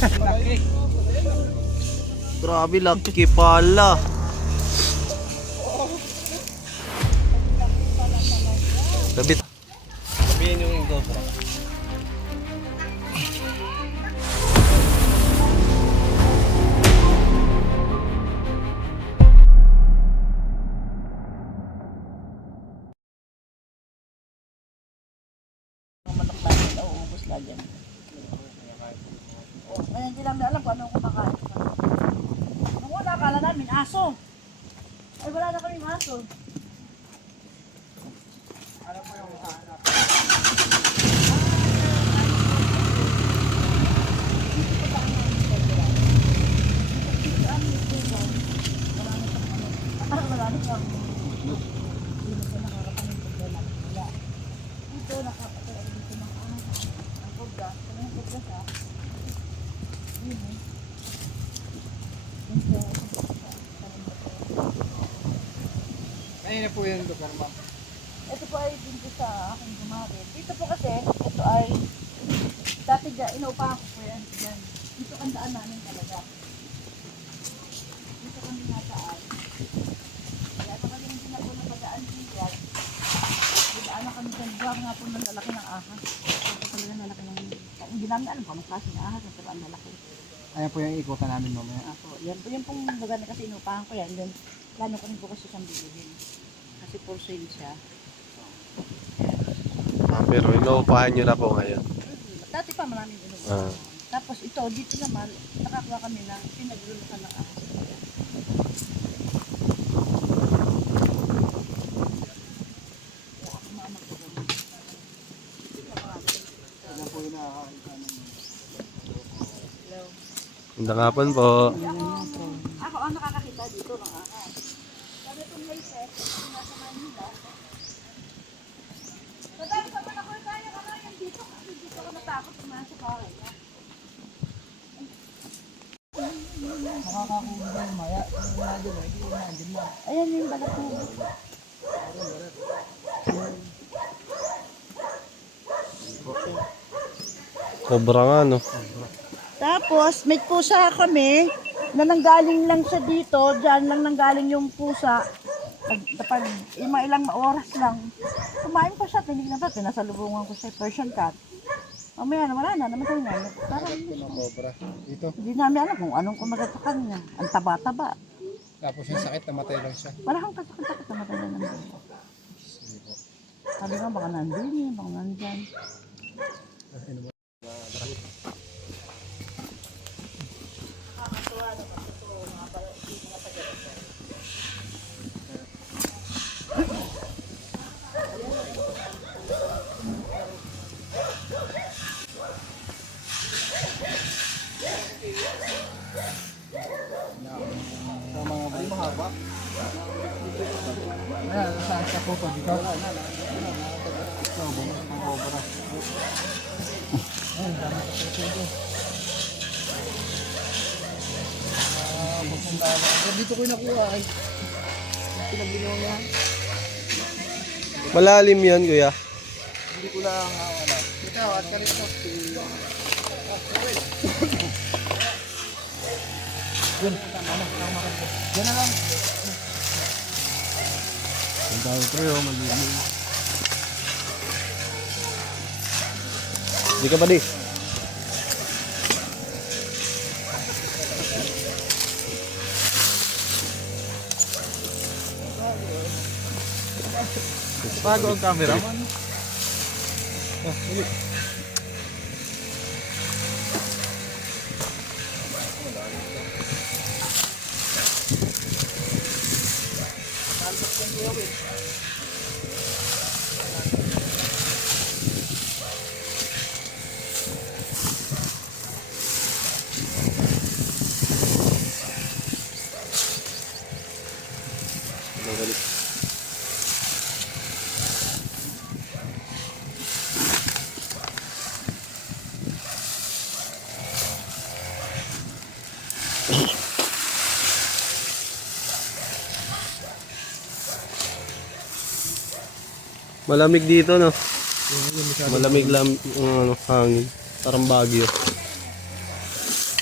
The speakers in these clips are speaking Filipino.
Grabe, laki pala. Sabi. Sabihin yung GoPro. Nauubos lang yan. Ngayon hindi namin alam kung anong kumakain. Nung una, akala namin aso. Ay, wala na kaming aso. Alam mo yung hanap. Marami kang dito nakakapangin problema. Wala. Dito nakakapangin dito ng ang kobra. Kung yung kobra siya, yun eh. Ayun na po yung lugar, ma'am. Ito po ay dito sa aking gumamit. Dito po kasi, ito ay dati dyan, inaupahan ko po yan. Dyan. Dito ang daan namin talaga. Dito kami nataan. Kaya ito kami hindi na po napadaan din yan. Didaan na kami dyan. Buwag nga po ng lalaki ng ahas. Ito talaga lalaki ng... Hindi namin alam kung anong klaseng ahas. Pero ang lalaki. Ayan po yung ikutan namin mamaya. Ako, yan po yung pong lugar na kasi inupahan ko yan. Then, plano ko rin po kasi siyang bilhin. Kasi for sale siya. Pero inuupahan nyo na po ngayon. Dati pa maraming inuupahan. Tapos ito, dito naman, nakakuha kami na pinaglulukan ng ahas. Ayan po yung nakakita namin. Magandang hapon po. Ako ang nakakakita dito ng ahas. Sabi itong latest, yung nasa Manila. Madami pa man ako kaya ka na yan dito. Kasi dito ka natakot pumasok ka. Nakakakuha yung maya. Ayan yung balat mo. Cobra nga, no? Tapos, may pusa kami na nanggaling lang siya dito. Diyan lang nanggaling yung pusa. Pag ilang oras lang, kumain pa siya. Tinignan pa, pinasalubungan ko siya. Persian cat. Mamaya na, wala na. Namatay na. Parang Cobra. Dito. hindi namin alam kung anong kumagat sa kanya. Ang taba-taba. Tapos yung sakit, namatay lang siya. Wala kang kasakit-sakit. Namatay na naman. Sabi nga, baka nandun baka nandyan. Sa mga bali mahaba. Ayan, saan siya po dito? Ito, bumas ng cobra. Ayun, dami sa presyo ito. Dito ko yung nakuha ay. Pinagbinaw niya. Malalim yun, kuya. Hindi ko lang wala. Ikaw, at ka rin ito. Yun, yan na lang. Ang dami tayo, malilim. Hindi ka ba di? Bago ang camera man. Malamig dito, no? Malamig lang yung hangin. Parang Baguio.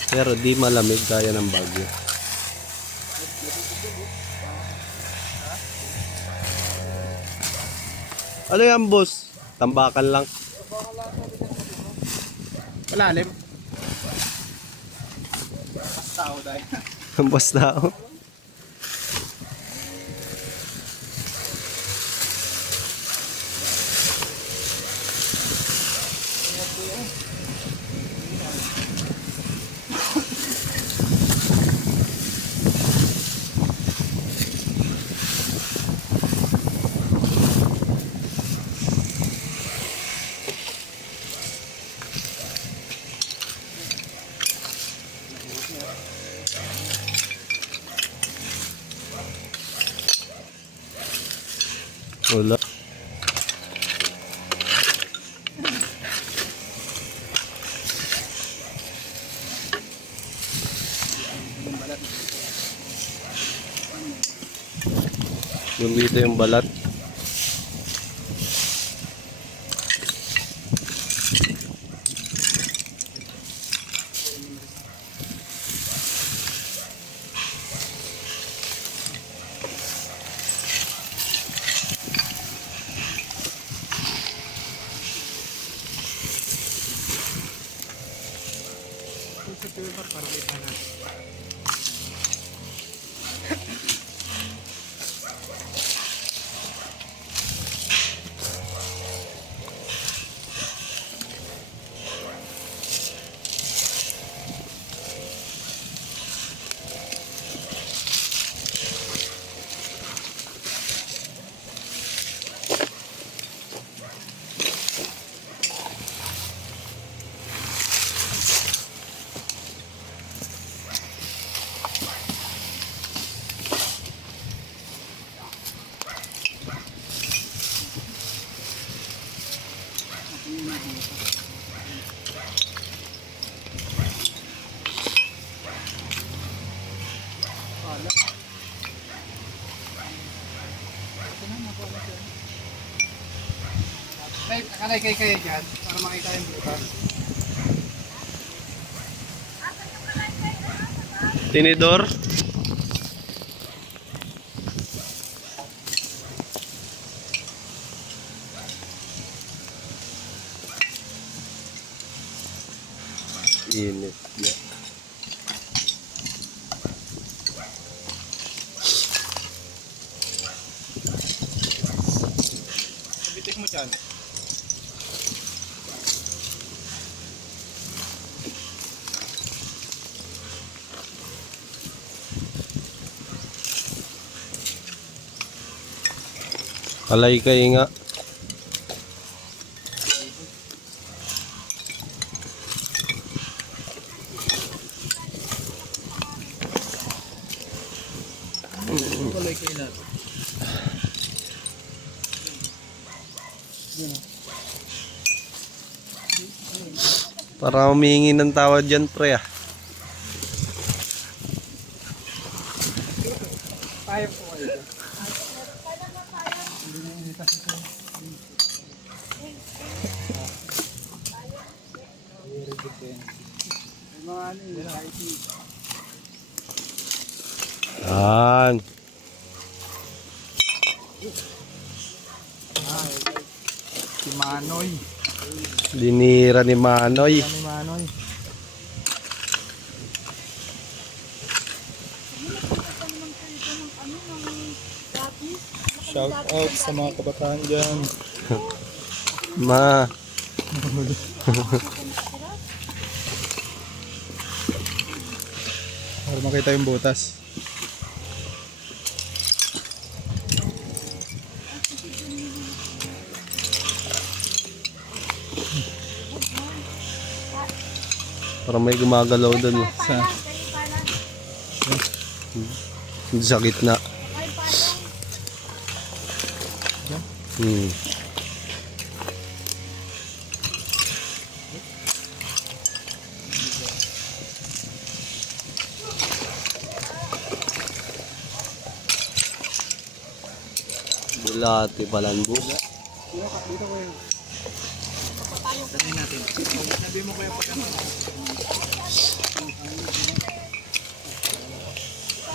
Pero di malamig kaya ng Baguio. Ano yan, boss? Tambakan lang. Malalim. Tao dahil. Basta ako. Wala. Yung dito yung balat. Nakalay kayo dyan para makita yung butas. Tinidor. Init na. Bitik mo dyan. Alay kayo nga. Kulay kayo na. Para humingi ng tawad dyan, pre ah. Tayo po kayo. Yan. Si Manoy. Dinira ni Manoy. Si Manoy. Shout out sa mga kabataan dyan. Ma. Para makita yung butas. Parang may gumagalaw doon. Sa Sa gitna. Hmm. Bulati palanbus. dito ko yung sabihin natin. Sabi mo ko yung pagkakataon.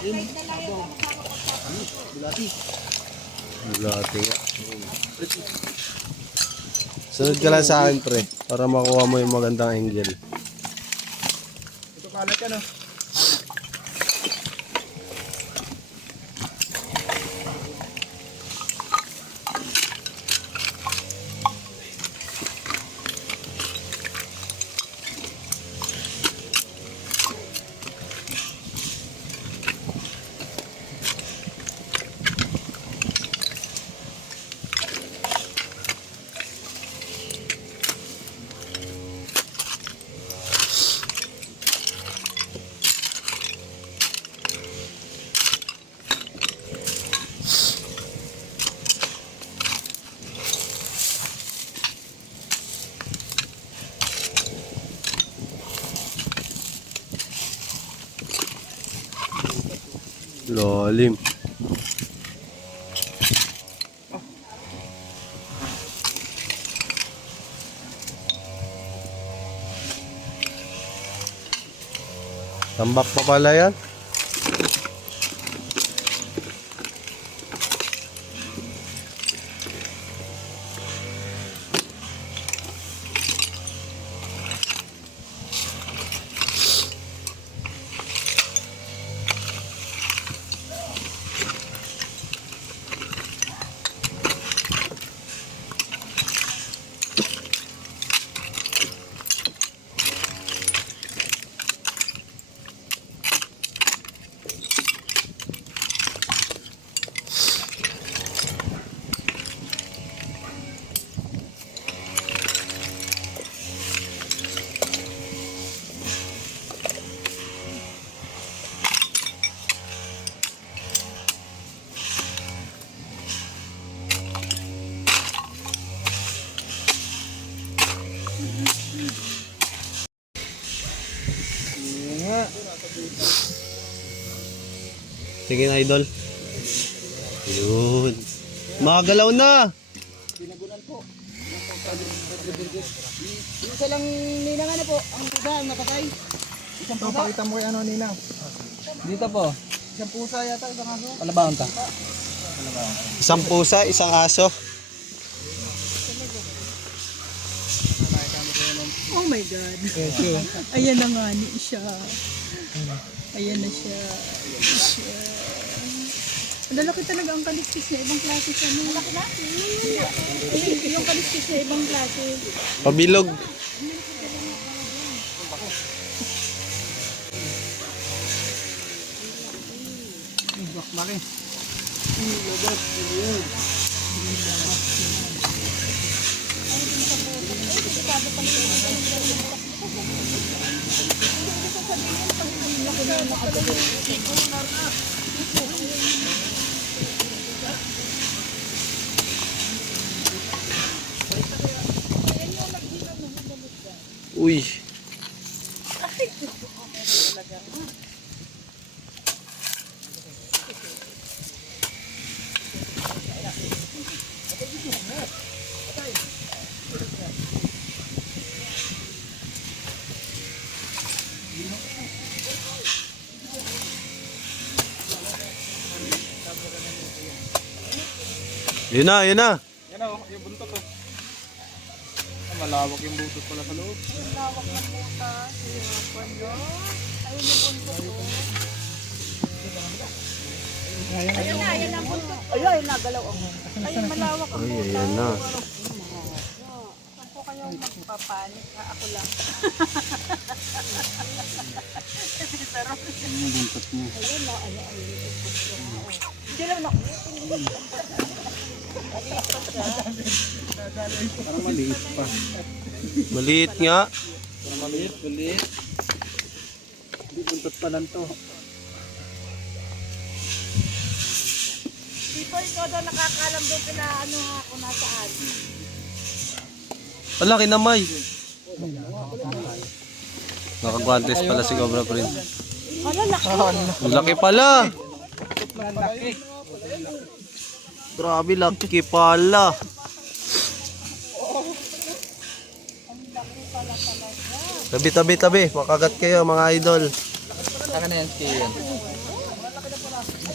Bulati nga. Sunod ka lang sa akin, pre. Para makuha mo yung magandang angle. Ito kalat yan, oh. Lalim. Tambak pa pala yan. Sige na, idol. Yun. Makagalaw na. Pinagunan po. Yung isa lang ninang ano po, ang pusa ang napatay. Isang pusa. Pakita mo kay ano ninang. Dito po. Isang pusa yata, isang aso. Palabahan ka. Isang pusa, isang aso. Oh my God. Ayan na nga ni siya. Ayan na siya. Ayan na siya. Lalaki talaga ang kaliskis na ibang klase siya. Malaki na? Yung kaliskis na ibang klase. Pabilog. Maki. Uy. Yun na, yun na. Yan o, yung buntot o. Malawak yung buntot pala sa loob. Lawak ng butas. Ayun yung buntot ko. Ayun na, ayun ang buntot. Ayun, ayun nagalaw ako. Ayun, malawak ang Ay, butas. ayan na. Saan po kayong magpapanik? Ako lang. Pero, Yung buntot niya. ayun na, ayun, ayun. Hindi lang na. Parang maliit pa. Maliit nga. Parang maliit. Hindi buntot pa lang to. Di ba ikaw daw nakakalam doon kina ano ako nasaan? Wala, kinamay. Nakagwantes pala si Cobra Prince. Ano, laki. Ang laki pala. Laki. Grabe, laki pala. Tabi. Makagat kayo mga idol. Saka na yan, Kian.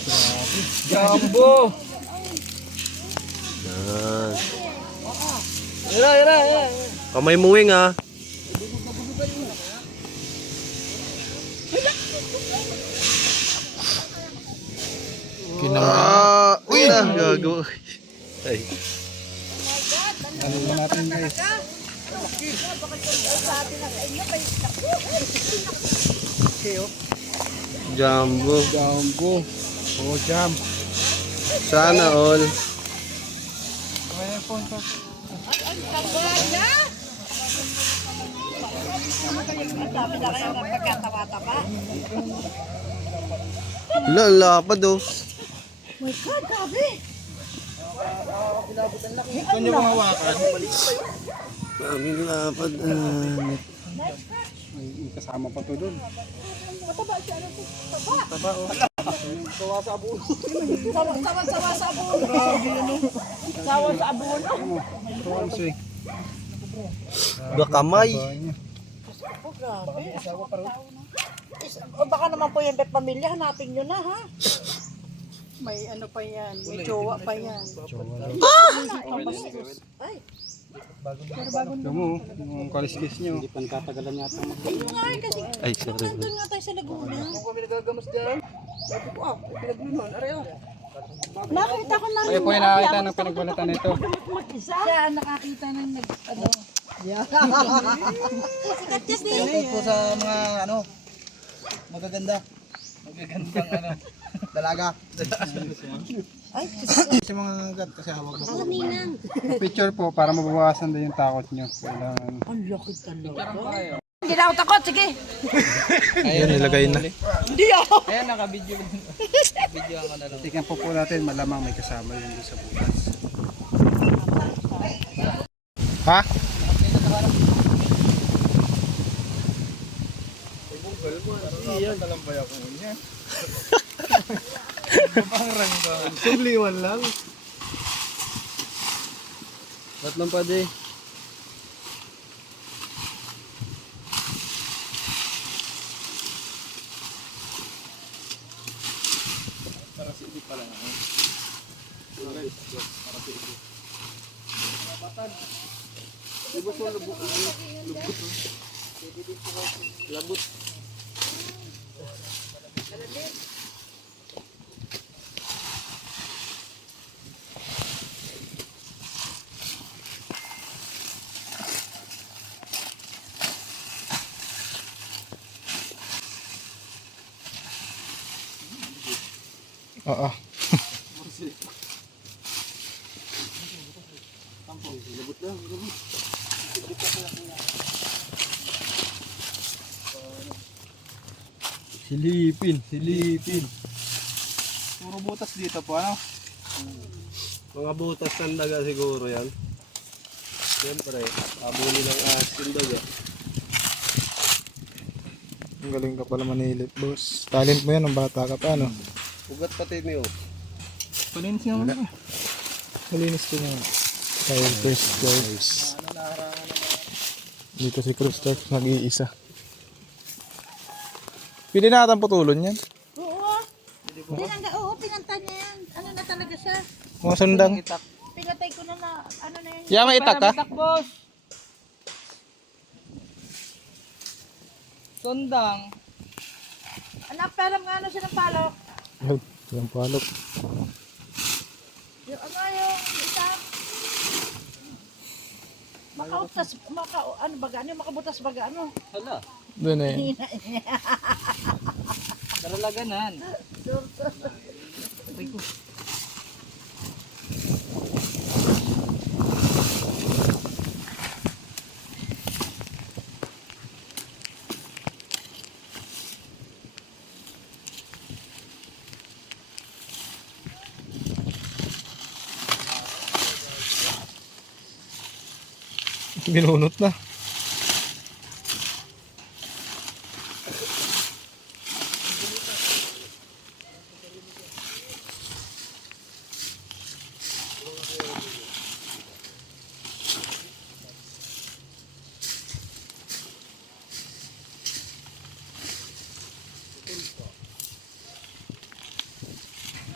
Jumbo! Yan. Ira. Kamay mo wing ha. Uy na, gago. Ay. Ano na natin guys? Jumbo. Jumbo. Oh, jump. Sana all. May phone pa. Sabi na kayo ng pagkatawa-tawa. Wala, ang lapad oh. My God, grabe. Kung nyo kong hawakan, Daming lapad. may kasama pa to doon. Mataba siya, ano to? Taba. Taba oh. Sawa sa abuno. Sawa sa abono. Sawa sa abono. Sawa swing. Bakamay. Oh, grabe. O baka naman po yung pamilya, hanapin nyo na, ha? May ano pa yan, may jowa pa yan. Ay, Ito mo, yung kaliskis nyo. Hindi pa nakatagalan yata mag- ayun nga kasi Ay, sorry. nandun nga tayo sa Laguna. Kung kami nagagamas dyan, sabi ko pinaglunon, areho. Nakita ko na Kayo po yung nakakita ng pinagbalatan nito. mag-isa. Siya nakakita ng ano. Sikat yan din. Ito po sa mga magaganda. Magagandang dalaga. Ay, Sa mga gat kasi hawag mo. Picture po para mabawasan din yung takot nyo. Kailangan. ang laki talaga. Hindi na ako takot, sige. Yan, nilagay na. Hindi ako. Ayan, naka-video. Video ako na lang. Tingnan po natin, malamang may kasama yun doon sa bukas. Ha? Simpliwan lang. Ba't lang pa di? Para si Idi pala. Para si Idi. Batad. Lubot mo, lubot. Labot. Oo. Silipin. Puro butas dito po, ano? Mga butas ng daga siguro yan. Siyempre, abuli ng asin daga. Ang galing ka pala manilip, boss. Talent mo yan, ng bata ka pa, ano? Ugat pati niyo. Palinis nga mo. Malinis ko nga. Tayo first guys. Dito si Cruz Turk nag-iisa. Pili natin putulon yan. Oo. Pinanta niya yan. Ano na talaga siya? Mga sundang. Pinatay ko na ano na yan. Yan, may itak ka? boss. Sundang. Anak, parang nga ano siya ng palok. Yung palok. Yung ano yung isa. Ano baga? Ano yung makabutas baga? Ano? Hala. Doon eh. Daralaganan. Binunot na.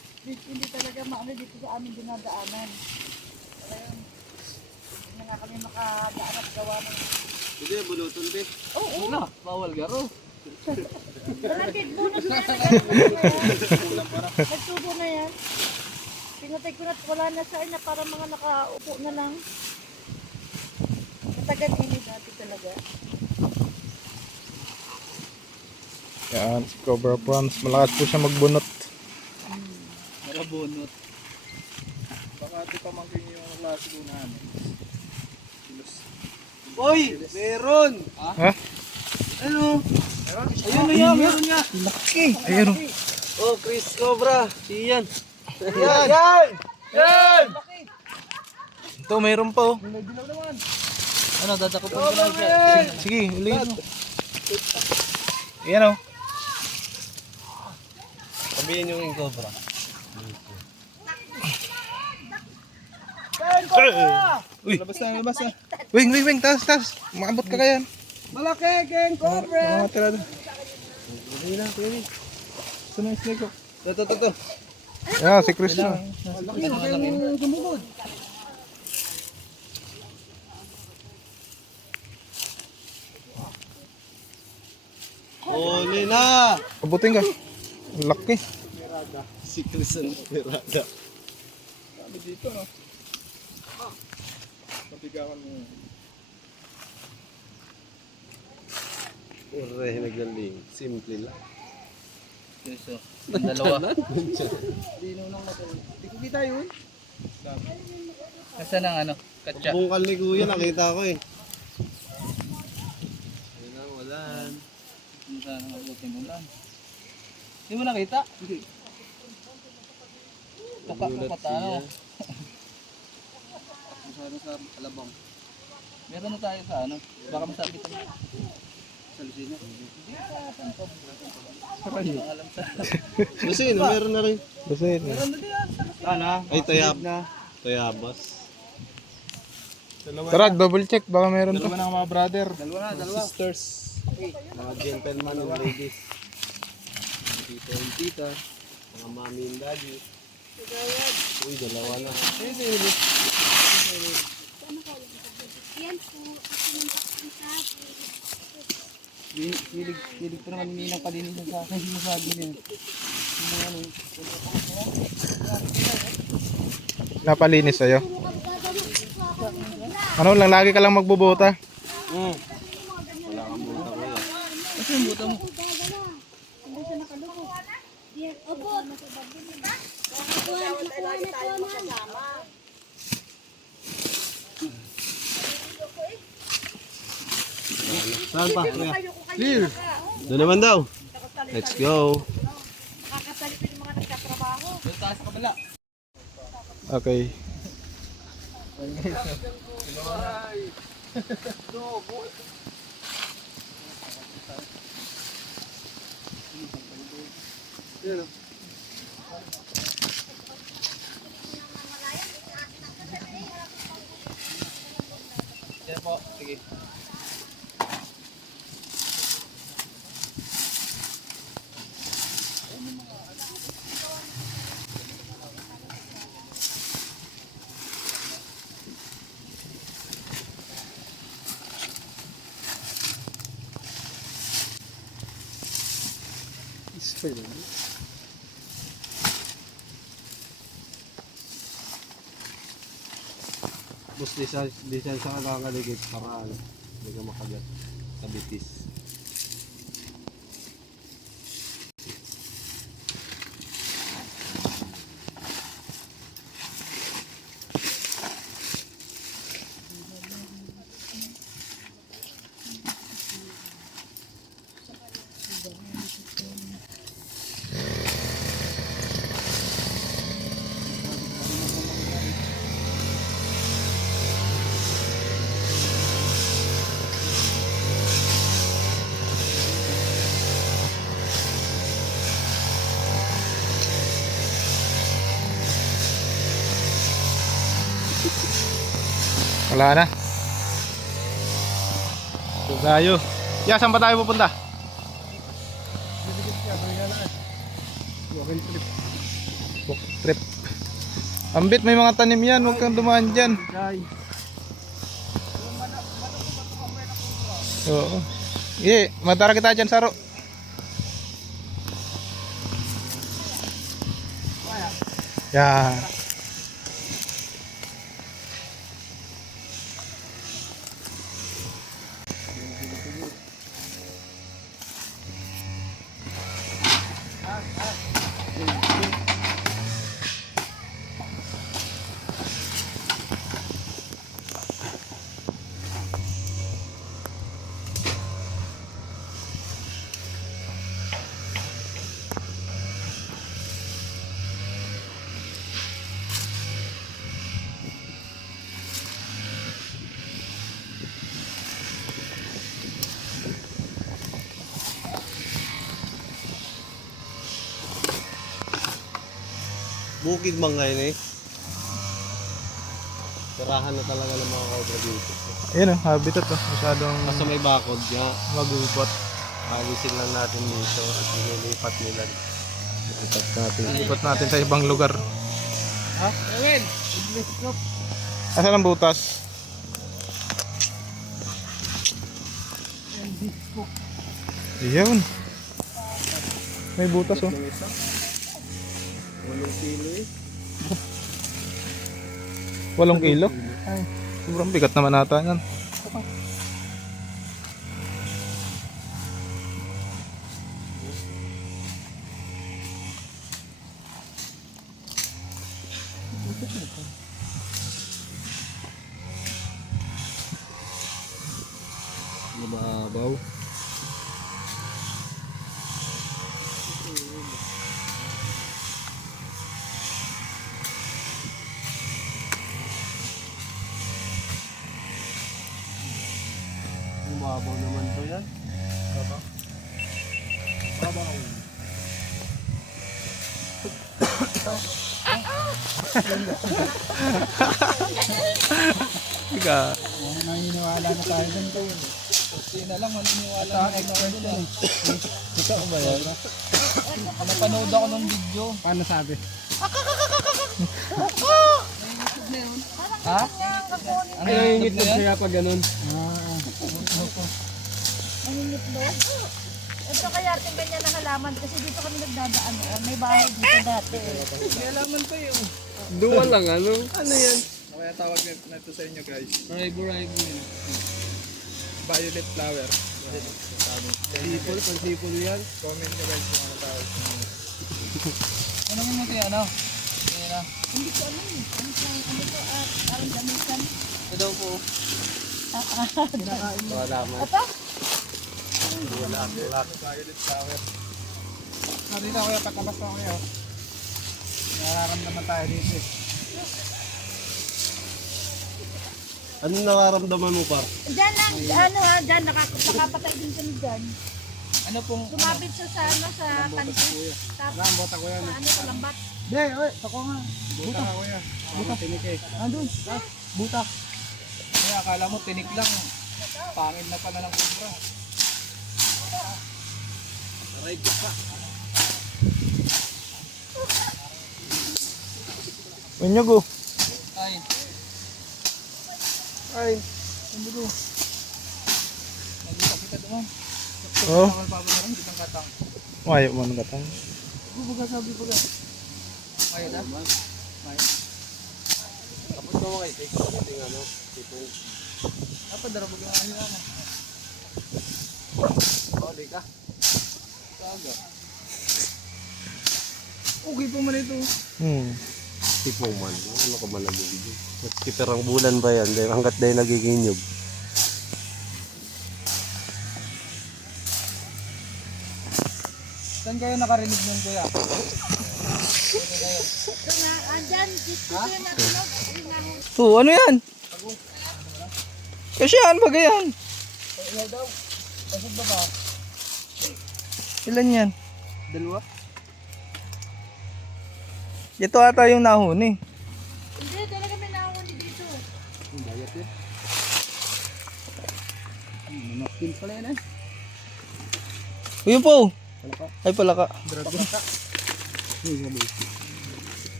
hindi talaga maano dito sa amin dinadaanan. Kaya yun, hindi na nga kami makadaan at gawa ng... Hindi, bulutol din. Oo, Wala, bawal garo. Malapit bonus na yan. Nagtubo na yan. Pinatay ko na wala na sa na para mga nakaupo na lang. Matagal ini dati talaga. Yan, si Cobra Prawns. Malakas po siya magbunot. Marabunot. Baka ito pamangkin yung klase ko na ano. Uy! Meron! Ha? Ano? Ayun na yan, meron nga. Laki! Ayun o. Oh, Chris Cobra. Iyan. Yan! Yan! Ito, mayroon pa oh. Dilaw naman. Ano, dadakutin ko lang siya. Sige, ulihin mo. Ayan o. Sabihin yung king Cobra. Uy! Labas na, labas na. Wing! Taas! Maabot ka kaya. Malaki, King Cobra! Mga tira doon. Hindi na, kuya. Ito na yung snake ko. Ito. Ayan, si Chris na. Malaki, malaki yung gumugod. Huli na! Abutin ka. Laki. Si Chris ang pirada. Kami dito, no? Pabigakan mo. Ure, nagaling. Simple lang. Yeso. Dalawa. Dino nang matulog. Hindi ko kita yun. Nasaan ang ano? Katsa. Bungkal ni kuya, nakita ko eh. Ayun ang walan. Nasaan ang mabuti mo lang. Hindi mo nakita? Hindi. Tuka ko pa tayo. Masarap sa alabang. Meron na tayo sa ano? Baka masakit mo. Sa Lucina? Hindi sa Santo. Alam sa... Kasi, meron na rin. Basit. Meron na din sa Lucina. Ano? Ay, tayabas. Tara, double check. Baka mayroon pa. Dalawa na mga brother. Dalawa. Sisters. Mga gentleman and ladies. Mga tito and tita. Mga mami and daddy. Uy, dalawa na. Hilig pa naman ninang palinisan sa akin. Hindi masabi niya. Napalinis sa'yo. Ano lang, lagi ka lang magbubuta. Wala kang buta kuya. Kasi yung buta mo. Saan pa? Kuya? Here. Doon naman daw. Let's go. Nakakasalipin yung mga nagtatrabaho. Doon tayo sa kabila. Okay. Yan po. Sige. Bus design sa kakaligid para ano, hindi ka makagat sa bitis. Wala na. Tayo. Ya, saan pa tayo pupunta? Bukil trip. trip. Ambit, may mga tanim yan. Huwag kang dumaan dyan. Oo. Iya, matara kita dyan, Saro. Ya. Bukid man ngayon eh. Tirahan na talaga ng mga cobra dito. Ayan o, habitat o. Masyadong Basta may bakod nga. mag-uupot. Alisin lang natin dito at nililipat nila. Lipat natin. Ikot natin sa ibang lugar. Ha? Ewen! English group. Asan ang butas? Iyon. May butas o. 8 kilo eh. 8 kilo? Ay, sobrang bigat naman ata yan. Mababaw. Mababaw naman to yan. Mababaw. Ika. Naniniwala na tayo dun to. Kasi na lang, maniniwala na tayo dun. Ikaw ba yan? Napanood ako ng video. Paano sabi? Ha? Ano yung ngitlog kaya pag ganun? Nangingitlog. Ito kaya ating ganyan na halaman kasi dito kami nagdadaan. May bahay dito dati. May alaman pa yun. Duwa lang ano? Ano yan? Kaya tawag na ito sa inyo guys. Ribo-ribo yun. Violet flower. Sipol, pansipol yan. Comment nyo guys kung ano tawag. Ano mo natin ano? Hindi na. Hindi ko alam eh. Ano to? Parang gamitan. Ito daw po. Wala man. Ito? Wala. Violet flower. Dito kuya, patabas na kuya. Nararamdaman tayo dito eh. Ano nararamdaman mo par? Diyan lang, dyan, nakapatay din kami dyan. Ano pong... Sumabit siya sa, sa kanto. Tapos, Bota ko yan. ano, sa lambat. Hindi, oy, ako nga. Buta ka kuya. Buta. Tinik eh. Andun. Buta. Kaya akala mo tinik lang. Pangit na pala ng kubra. Aray ka pa. Unyog o. Ay. Ay. Ano do? Nagita kita doon. Oo. Tawal pa ba na rin kitang katang. Ayaw mo nang katang. Bubuga sabi buga. Ayaw na? Ayaw. Tapos mo kay take something ano? Tipong. Apa dara buga na ayaw na. Balik ka. Taga. Okay po man ito. Tipong man. Ano ka man nag-video? Mas ang bulan ba yan? Dahil hanggat dahil nagiginyog. Saan kayo nakarinig nun kuya? Ito nga, andyan, dito yung natulog. Oh, ano yan? Kasi yan, bagay yan. Ilaw daw. Pasok ba ba? Ilan yan? Dalawa? Ito ata yung nahuni. Hindi, talaga may nakahuli dito. Ang bayat yun. Manapin pala yan eh. Uy po! Ay palaka.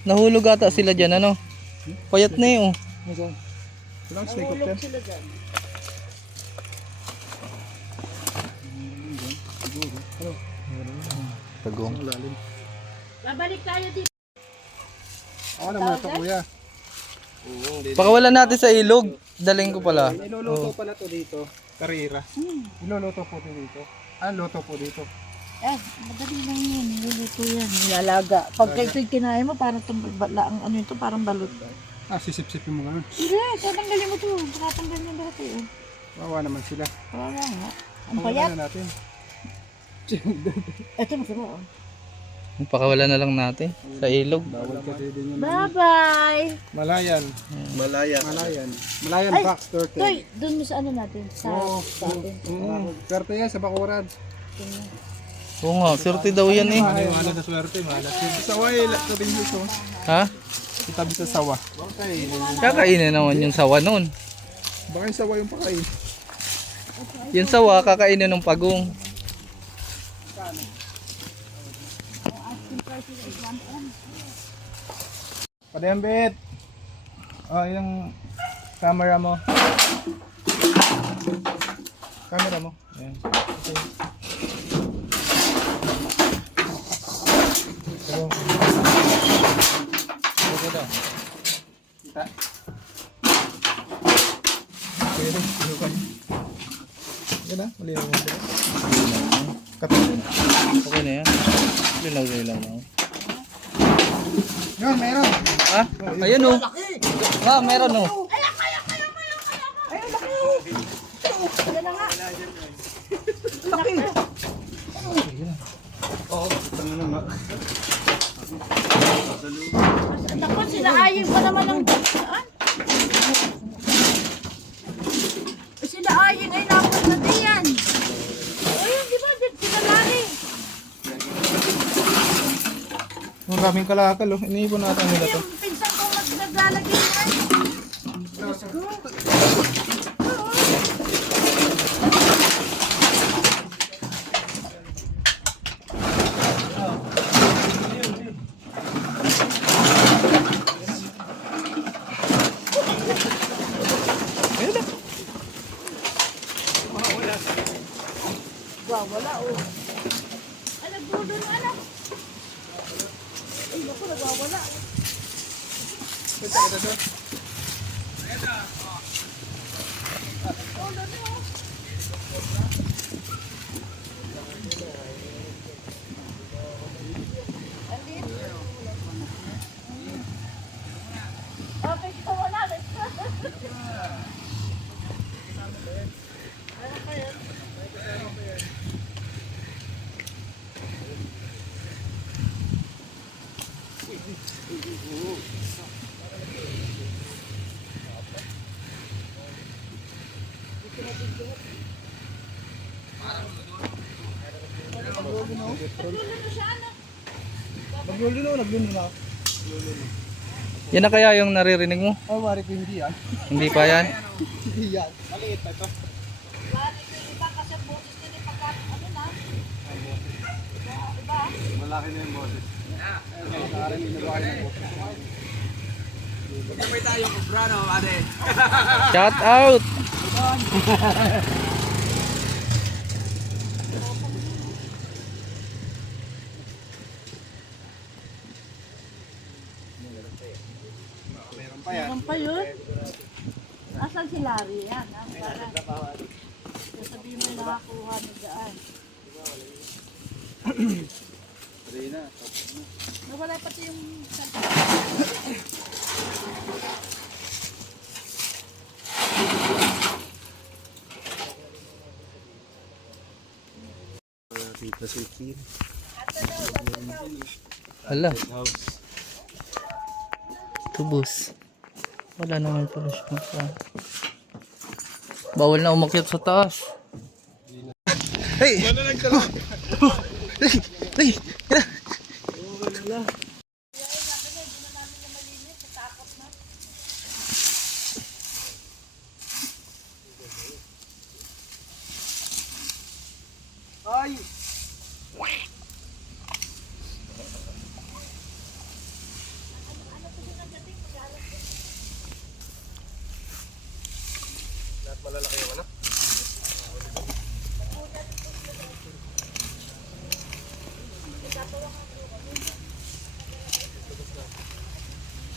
Nahulog ata sila dyan, ano? Payat na eh, oh. Ilang snake up yan? Sila dyan. Tagong. Babalik tayo dito. Ako naman ito kuya. Pakawalan natin sa ilog. Daling ko pala. Niluluto pala to dito. Karira. Niluluto po dito. Luto po dito. Madali lang yun. Niluluto yan. Nilalaga. Pag ito'y kinain mo, parang ang ano ito, parang balot. Sisip-sipin mo ganun. Hindi, tatanggalin mo ito. Tatanggalin mo lahat eh. Wawa naman sila. Wala nga. Ang payat. Pakawalan natin. Ito masama oh. Pakawalan na lang natin sa ilog. Bawal kasi din yun. Bye-bye! Malayan. Malaya. Malayan. Malayan Ay, box turtle. Toy, doon mo sa ano natin? Sa atin. Swerte yan sa bakuran. Oo nga, swerte daw yan eh. Maniwala na swerte. Sawa eh. Sabi niyo ito. Ha? Itabi sa sawa. Kakainin naman yung sawa nun. Baka yung sawa yung pakain. Yung sawa, kakainin ng pagong. Padembit. Yung camera mo. Camera mo. Ayan. Okay. Pero, okay daw. Kita. Okay rin. Sinukan. Yan na. Malinaw mo sila. Katabi na. Okay na yan. Lilaw-lilaw na. Yun, meron. Ha? Ayun oh. Ah, meron oh. Yan na nga. Naku, sinaayin pa naman ng daan. Sinaayin ay napot na diyan. Ayun, di ba? Sinalari. Maraming kalakal oh. Iniipon natin nila to. Yung pinsan kong naglalagay yan. Wala oh. Ay, nagbudo na anak. Ay, naku, nagwawala. Okay, wala. Naglulino, naglulino. Yan na kaya yung naririnig mo? Oh, mari ko hindi yan. Hindi pa yan? Hindi yan. Maliit na ito. Malaki na yung boses. Shout out! Meron pa yun? Asan si Larry? Yan. Sabihin mo yung nakakuha na dyan. Nawala pati yung... Tita Suki. Hala. Tubos. Wala naman pala siya. Bawal na umakyat sa taas. Hey! Hey! Hey! Ay!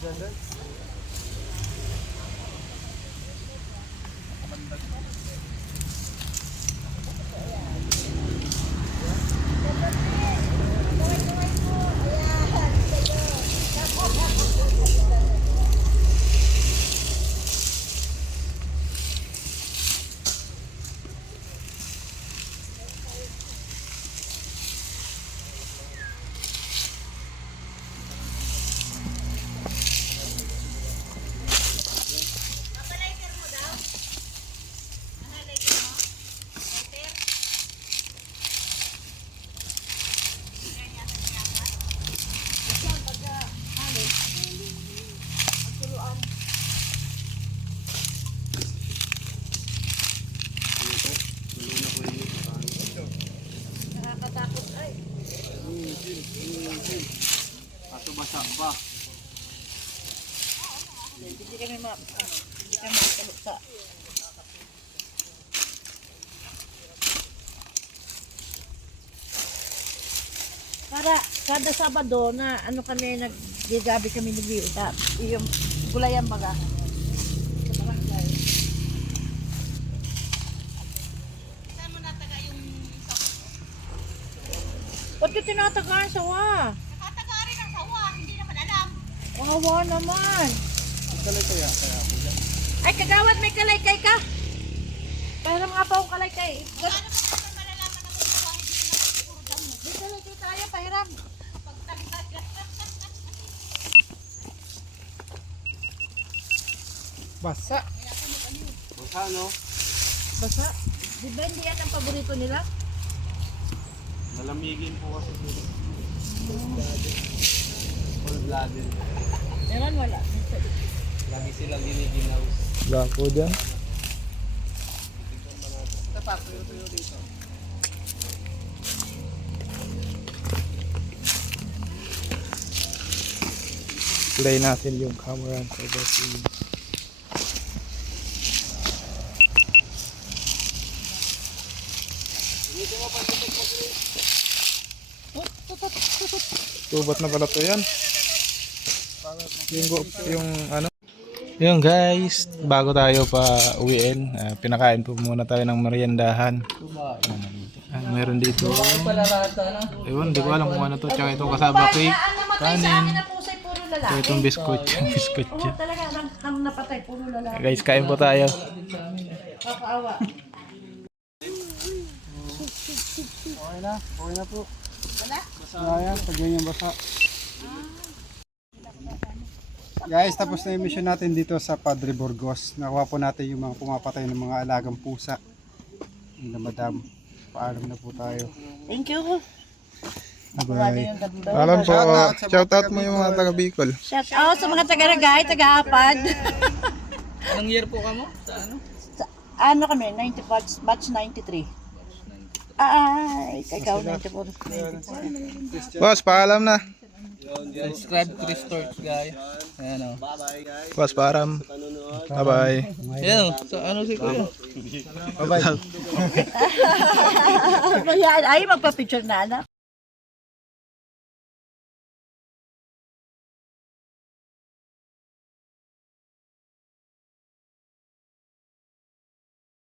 Nakakatakot ay. Kaso basa pa. Hindi kami hindi kami makalot sa kada Sabado na ano kami naggigabi kami nag-iuta. Yung gulayan baga. Sa barangay. Saan mo nataga yung Ba't yung tinatagaan sawa? nakataga rin ang sawa, hindi naman alam. Wawa naman. Kalay kaya ako dyan. Ay, kagawad, may kalaykay ka. Pahiram nga pa akong kalaykay. Ano pa naman malalaman na kung sawa, hindi naman puro damo. May kalaykay tayo, pahiram. Pagtagtaga. Basa. Basa, no? Basta, di ba hindi yan ang paborito nila? Malamigin po kasi sila. Cold-blooded. Meron wala. Lagi silang giniginaw. Lako dyan. Play natin yung camera sa bossy. Tubat na pala to yan. Yung ano. Yung guys, bago tayo pa uwiin, pinakain po muna tayo ng meriendahan. Meron dito. Ewan, di ko alam kung ano to. Tsaka itong kasama cake, kanin. Na pusay, puro lalaki. Tsaka itong biskuit. Biskuit Oo, dyan. talaga, ang napatay, puro lalaki. Guys, kain po tayo. Kakaawa. Okay na po. Ayan, pagyan yung basa. Guys, tapos na yung mission natin dito sa Padre Burgos. Nakuha po natin yung mga pumapatay ng mga alagang pusa. Yung madam. Paalam na po tayo. Thank you. Bye. Paalam po. Shoutout mo yung mga taga Bicol. Shout out sa mga taga-ragay, taga-apad. Anong year po ka mo? Sa ano? Ano kami, 90 batch 93. Ay, ikaw 94. Boss, paalam na. Subscribe Chris Torch, guys. Ayan o. Bye-bye, guys. Boss, paalam. Panonood. Bye-bye. Ayan o. Sa ano si Kuya? Bye-bye. Ay, magpa-picture na anak.